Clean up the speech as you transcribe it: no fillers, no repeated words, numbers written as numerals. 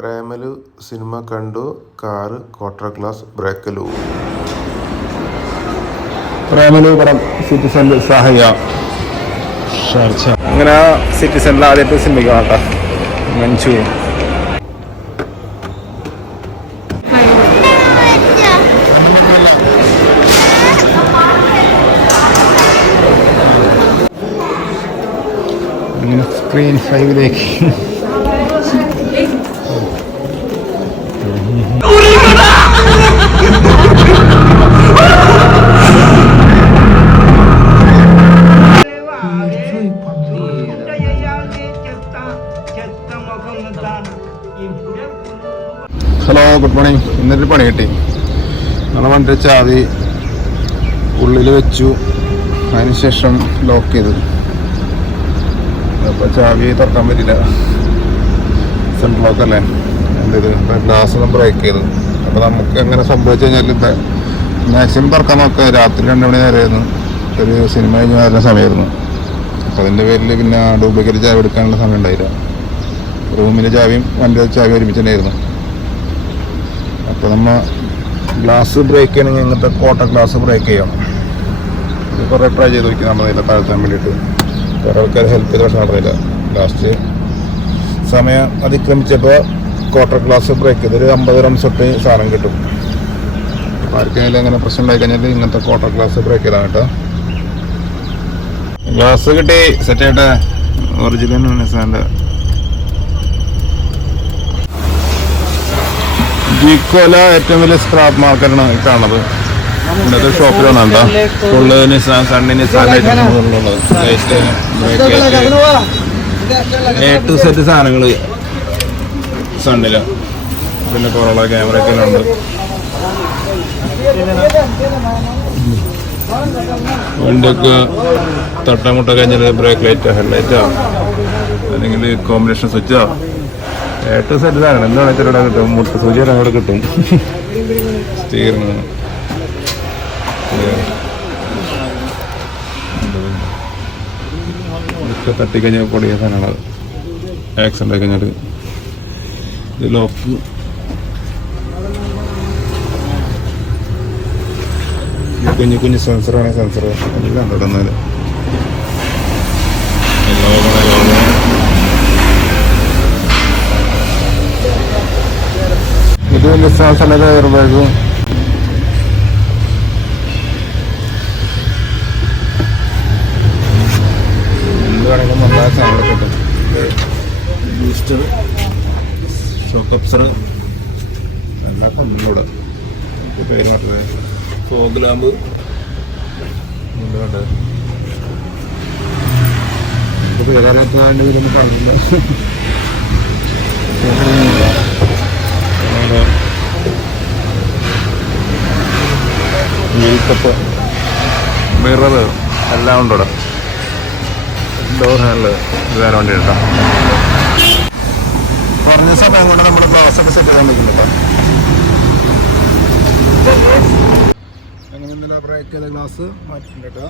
Premalu cinema കണ്ടു. Car quarter glass ബ്രേക്കലു. പ്രേമലു പടം സിറ്റിസണിൽ സഹായ അങ്ങനെ സിറ്റിസണിൽ ആദ്യമായിട്ട് സിനിമയ്ക്ക് വേണ്ട മഞ്ജു സ്ക്രീൻ 5ലേക്ക് ഹലോ, ഗുഡ് മോർണിംഗ്. ഇന്നൊരു പണി കിട്ടി. നമ്മളെ വണ്ടി ചാവി ഉള്ളിൽ വെച്ചു, അതിനുശേഷം ലോക്ക് ചെയ്തു. അപ്പോൾ ചാവി തുറക്കാൻ പറ്റില്ല, സെൻട്രൽ ലോക്ക് അല്ലേ. എന്ത് ഗ്ലാസ് ഒന്ന് ബ്രേക്ക് ചെയ്തു. അപ്പോൾ നമുക്ക് എങ്ങനെ സംഭവിച്ചു കഴിഞ്ഞാൽ മാക്സിമം തുറക്കാൻ നോക്കുക. രാത്രി 2 മണി നേരമായിരുന്നു, ഒരു സിനിമ കഴിഞ്ഞ് വരുന്ന സമയമായിരുന്നു. അപ്പോൾ അതിൻ്റെ പേരിൽ പിന്നെ ഡ്യൂപ്ലിക്കേറ്റ് ചാവി എടുക്കാനുള്ള സമയം ഉണ്ടായില്ല. റൂമിലെ ചാവിയും വണ്ടിയുടെ ചാവി ഒരുമിച്ചുണ്ടായിരുന്നു. അപ്പോൾ നമ്മൾ ഗ്ലാസ് ബ്രേക്ക് ചെയ്യണമെങ്കിൽ ഇങ്ങനത്തെ ക്വാർട്ടർ ഗ്ലാസ് ബ്രേക്ക് ചെയ്യണം. ഇത് കുറേ ട്രൈ ചെയ്ത് നോക്കി നമ്മളതിൽ താഴ്ത്താൻ വേണ്ടിയിട്ട്. കുറേ ആൾക്കാർ ഹെൽപ്പ് ചെയ്ത് പക്ഷെ നടന്നില്ല. ലാസ്റ്റ് സമയം അതിക്രമിച്ചപ്പോൾ ക്വാർട്ടർ ഗ്ലാസ് ബ്രേക്ക് ചെയ്ത് ഒരു 50 റംസ് തൊട്ട് സാധനം കിട്ടും. ആർക്കെങ്കിലും അങ്ങനെ പ്രശ്നം ഉണ്ടായി കഴിഞ്ഞാൽ ഇങ്ങനത്തെ ക്വാർട്ടർ ഗ്ലാസ് ബ്രേക്ക് ചെയ്താണ് കേട്ടോ. ഗ്ലാസ് കിട്ടി, സെറ്റായിട്ട് ഒറിജിനൽ നിസാൻ്റെ ജിക്കോല ഏറ്റവും വലിയ സ്ക്രാപ്പ് മാർക്കറ്റാണ് കാണുന്നത്. ഇന്നത്തെ ഷോപ്പിലാണ് കേട്ടോ. Full Nissan, Sunny, Nissan A to Z സാധനങ്ങൾ സണ്ണില്. പിന്നെ കുറവുള്ള ക്യാമറയൊക്കെ ഉണ്ട്. വണ്ടിയൊക്കെ തട്ടമുട്ട കഴിഞ്ഞാൽ ബ്രേക്ക് ലൈറ്റോ ഹെഡ്ലൈറ്റോ അല്ലെങ്കിൽ കോമ്പിനേഷൻ സ്വിച്ചോ A to Z സാധനം എന്താണ് ഇവിടെ കിട്ടും. മുട്ട സൂചി അവിടെ കിട്ടും. സ്റ്റീറിന് ഒക്കെ തട്ടിക്കഴിഞ്ഞാൽ പൊടിയ സാധനങ്ങൾ. ആക്സിഡൻ്റ് ആയി കഴിഞ്ഞാൽ ഇത് ലോക്ക് കുഞ്ഞു സെൻസറാണ്. സെൻസർ എല്ലാം തുടർന്നാൽ ഇത് നിസാൻ എയർ ബാഗും വേണമെങ്കിലും നല്ല സാധനങ്ങൾ കിട്ടും. ബൂസ്റ്റർ, ഷോക്ക് അപ്സർ എല്ലാം കൊണ്ടിവിടെ പേര് മാറ്റത്. ഫോഗ് ലാമ്പ് വേണ്ടത് പേരാറ്റാണ്ട് ഇതൊന്നും കാണില്ല. വീൽക്കപ്പ്, മിറർ എല്ലാം ഉണ്ട് ഇവിടെ. ഡോർ ഹാൻഡിൽ വേറെ വണ്ടി എടുക്കാം. കുറഞ്ഞ സമയം കൊണ്ട് നമ്മൾ ഗ്ലാസൊക്കെ സെറ്റ് ചെയ്താൽ പറ്റുന്നുണ്ടോ. അങ്ങനെ എന്തെല്ലാം ബ്രേക്ക് ചെയ്ത ഗ്ലാസ് മാറ്റിട്ടുണ്ട് കേട്ടോ.